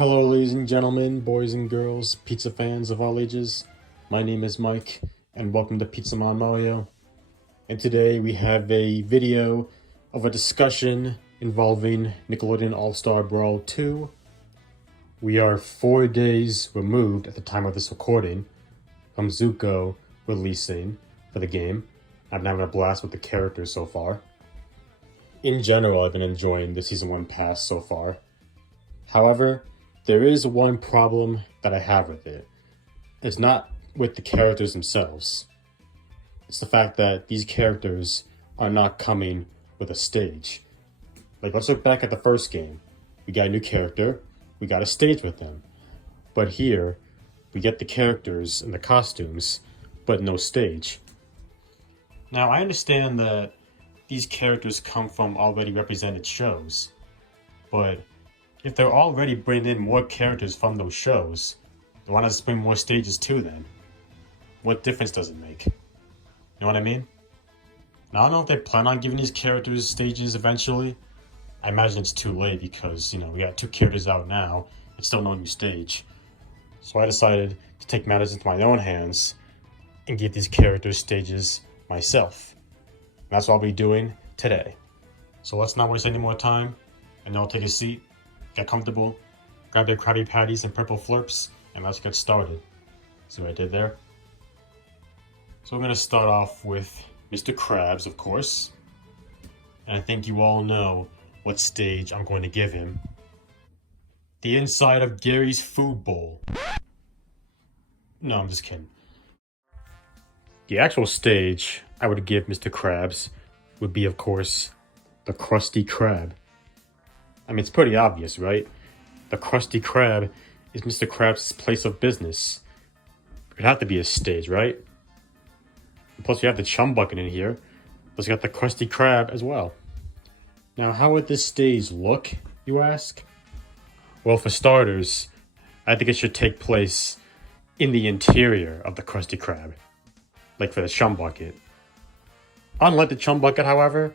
Hello, ladies and gentlemen, boys and girls, pizza fans of all ages. My name is Mike, and welcome to Pizza Mon Mario. And today we have a video of a discussion involving Nickelodeon All Star Brawl 2. We are 4 days removed at the time of this recording from Zuko releasing for the game. I've been having a blast with the characters so far. In general, I've been enjoying the Season 1 pass so far. However, there is one problem that I have with it. It's not with the characters themselves. It's the fact that these characters are not coming with a stage. Like, let's look back at the first game. We got a new character, we got a stage with them. But here, we get the characters and the costumes, but no stage. Now, I understand that these characters come from already represented shows, but if they're already bringing in more characters from those shows, they want us to bring more stages too then. What difference does it make? You know what I mean? Now, I don't know if they plan on giving these characters stages eventually. I imagine it's too late because, we got 2 characters out now and still no new stage. So I decided to take matters into my own hands and give these characters stages myself. And that's what I'll be doing today. So let's not waste any more time, and I'll take a seat, get comfortable, grab their Krabby Patties and purple flirps, and let's get started. See what I did there? So we're going to start off with Mr. Krabs, of course. And I think you all know what stage I'm going to give him. The inside of Gary's food bowl. No, I'm just kidding. The actual stage I would give Mr. Krabs would be, of course, the Krusty Krab. I mean, it's pretty obvious, right? The Krusty Krab is Mr. Krabs' place of business. It'd have to be a stage, right? And plus, you have the Chum bucket in here. Plus, you got the Krusty Krab as well. Now, how would this stage look, you ask? Well, for starters, I think it should take place in the interior of the Krusty Krab. Like for the Chum bucket. Unlike the Chum bucket, however,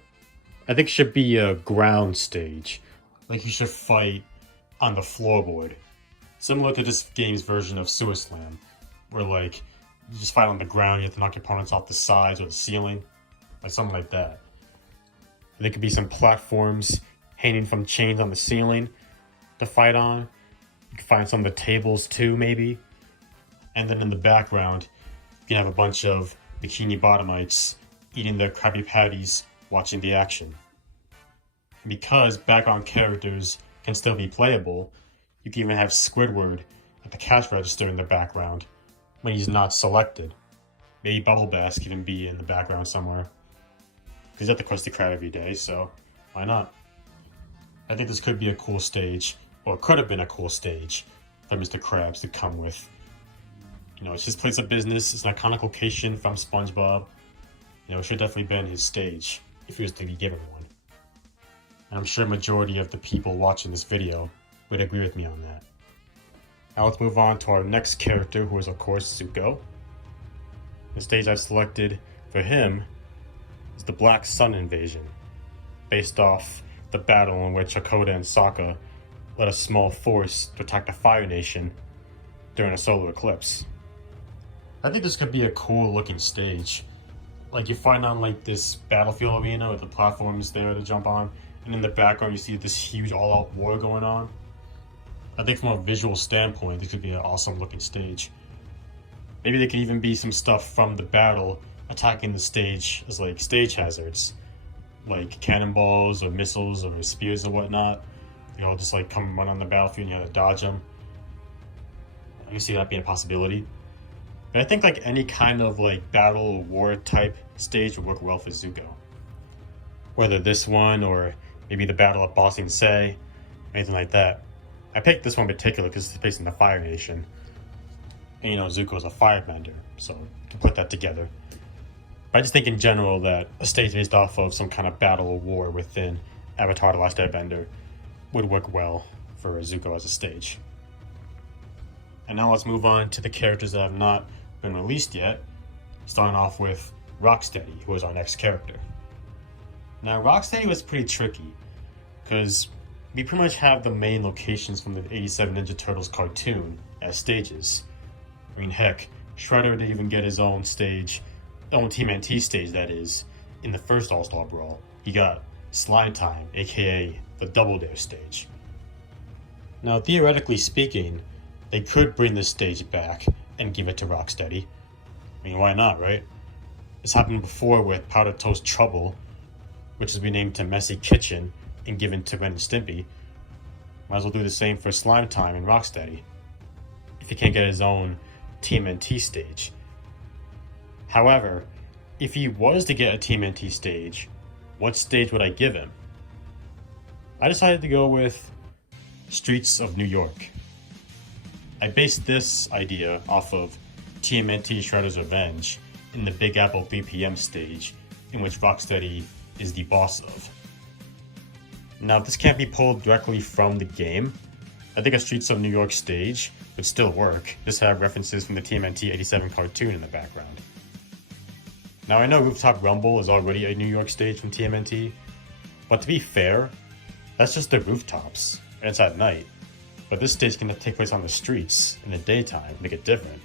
I think it should be a ground stage. Like you should fight on the floorboard. Similar to this game's version of Sewer Slam, where like you just fight on the ground, you have to knock your opponents off the sides or the ceiling. Like something like that. There could be some platforms hanging from chains on the ceiling to fight on. You can find some of the tables too, maybe. And then in the background, you can have a bunch of Bikini Bottomites eating their Krabby Patties, watching the action. Because background characters can still be playable, you can even have Squidward at the cash register in the background when he's not selected. Maybe Bubble Bass can even be in the background somewhere. He's at the Krusty Krab every day, so why not? I think this could be a cool stage, or it could have been a cool stage for Mr. Krabs to come with. It's his place of business. It's an iconic location from SpongeBob. It should definitely been his stage if he was to be given one. And I'm sure a majority of the people watching this video would agree with me on that. Now let's move on to our next character, who is of course Zuko. The stage I've selected for him is the Black Sun Invasion, based off the battle in which Hakoda and Sokka led a small force to attack the Fire Nation during a solar eclipse. I think this could be a cool looking stage. Like you find on like this battlefield arena with the platforms there to jump on, and in the background you see this huge all-out war going on. I think from a visual standpoint, this could be an awesome looking stage. Maybe there could even be some stuff from the battle attacking the stage as like stage hazards, like cannonballs or missiles or spears or whatnot. They all just like come run on the battlefield and you have to dodge them. I can see that being a possibility. But I think like any kind of like battle or war type stage would work well for Zuko. Whether this one or maybe the battle at Ba Sing Se, anything like that. I picked this one in particular because it's based in the Fire Nation. And Zuko's a firebender, so to put that together. But I just think in general that a stage based off of some kind of battle or war within Avatar: The Last Airbender would work well for Zuko as a stage. And now let's move on to the characters that have not been released yet, starting off with Rocksteady, who is our next character. Now, Rocksteady was pretty tricky, because we pretty much have the main locations from the 87 Ninja Turtles cartoon as stages. I mean, heck, Shredder didn't even get his own stage, own TMNT stage that is, in the first All Star Brawl. He got Slime Time, aka the Double Dare stage. Now, theoretically speaking, they could bring this stage back and give it to Rocksteady. I mean, why not, right? This happened before with Powder Toast Trouble, which has been named to Messy Kitchen and given to Ren and Stimpy. Might as well do the same for Slime Time and Rocksteady, if he can't get his own TMNT stage. However, if he was to get a TMNT stage, what stage would I give him? I decided to go with Streets of New York. I based this idea off of TMNT Shredder's Revenge in the Big Apple BPM stage, in which Rocksteady is the boss of. Now, this can't be pulled directly from the game. I think a Streets of New York stage would still work. Just have references from the TMNT 87 cartoon in the background. Now, I know Rooftop Rumble is already a New York stage from TMNT, but to be fair, that's just the rooftops, and it's at night. But this stage can take place on the streets in the daytime, make it different.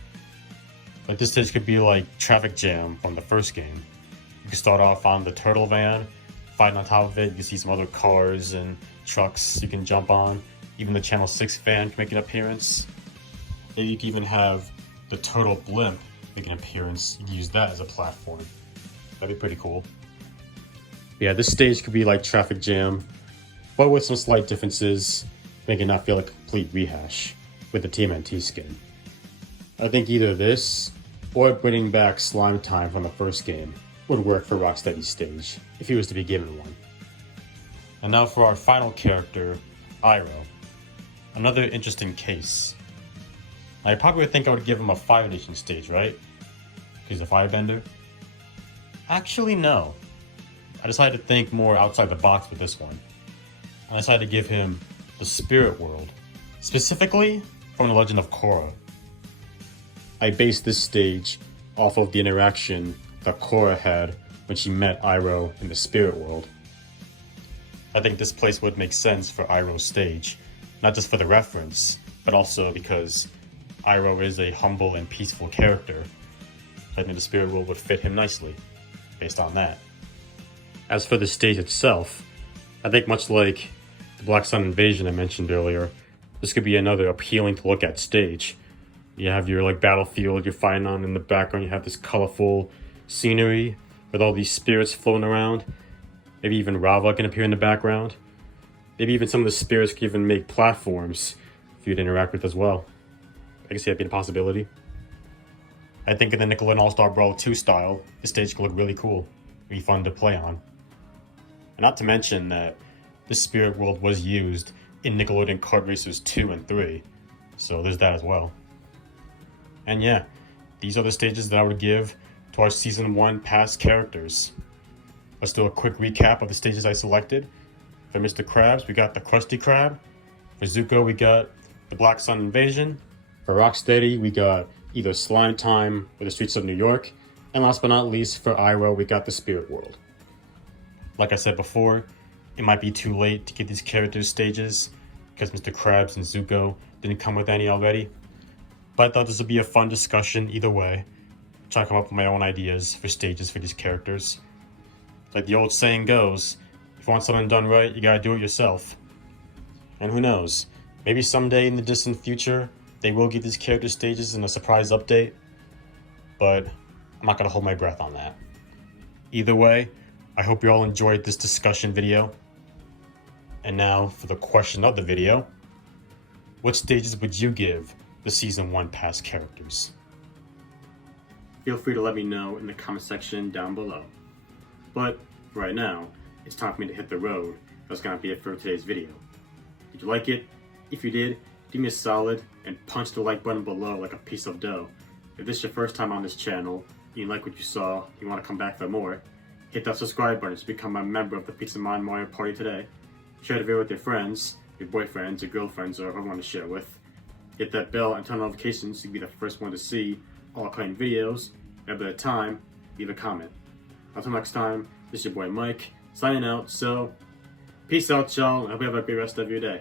Like, this stage could be like Traffic Jam from the first game. You can start off on the turtle van, fighting on top of it. You can see some other cars and trucks you can jump on. Even the Channel 6 van can make an appearance. Maybe you can even have the turtle blimp make an appearance. You can use that as a platform. That'd be pretty cool. Yeah, this stage could be like Traffic Jam, but with some slight differences, make it not feel like a complete rehash with the TMNT skin. I think either this or bringing back Slime Time from the first game would work for Rocksteady's stage, if he was to be given one. And now for our final character, Iroh. Another interesting case. I probably would think I would give him a Fire Nation stage, right? He's a firebender? Actually, no. I decided to think more outside the box with this one. I decided to give him the Spirit World, specifically from The Legend of Korra. I based this stage off of the interaction that Korra had when she met Iroh in the Spirit World. I think this place would make sense for Iroh's stage, not just for the reference, but also because Iroh is a humble and peaceful character. I think the Spirit World would fit him nicely, based on that. As for the stage itself, I think much like the Black Sun Invasion I mentioned earlier, this could be another appealing to look at stage. You have your battlefield you're fighting on in the background, you have this colorful scenery with all these spirits floating around. Maybe even Rava can appear in the background. Maybe even some of the spirits can even make platforms for you to interact with as well. I can see that being a possibility. I think in the Nickelodeon All Star Brawl 2 style, the stage could look really cool. It'd be fun to play on. And not to mention that this Spirit World was used in Nickelodeon Kart Racers 2 and 3, so there's that as well. And yeah, these are the stages that I would give to our Season 1 past characters. Let's do a quick recap of the stages I selected. For Mr. Krabs, we got the Krusty Krab. For Zuko, we got the Black Sun Invasion. For Rocksteady, we got either Slime Time or the Streets of New York. And last but not least, for Iroh, we got the Spirit World. Like I said before, it might be too late to get these characters stages because Mr. Krabs and Zuko didn't come with any already. But I thought this would be a fun discussion either way. Try to come up with my own ideas for stages for these characters. Like the old saying goes, if you want something done right, you gotta do it yourself. And who knows, maybe someday in the distant future, they will get these character stages in a surprise update. But I'm not gonna hold my breath on that. Either way, I hope you all enjoyed this discussion video. And now for the question of the video. What stages would you give the Season 1 past characters? Feel free to let me know in the comment section down below. But for right now, it's time for me to hit the road. That's gonna be it for today's video. Did you like it? If you did, give me a solid and punch the like button below like a piece of dough. If this is your first time on this channel, you like what you saw, you want to come back for more, hit that subscribe button to become a member of the Pizza Man Mario Party today. Share the video with your friends, your boyfriends, your girlfriends, or whoever you want to share with. Hit that bell and turn on notifications so you can be the first one to see all upcoming videos. At a time, leave a comment. Until next time, this is your boy Mike, signing out, so Peace out, y'all. I hope you have a great rest of your day.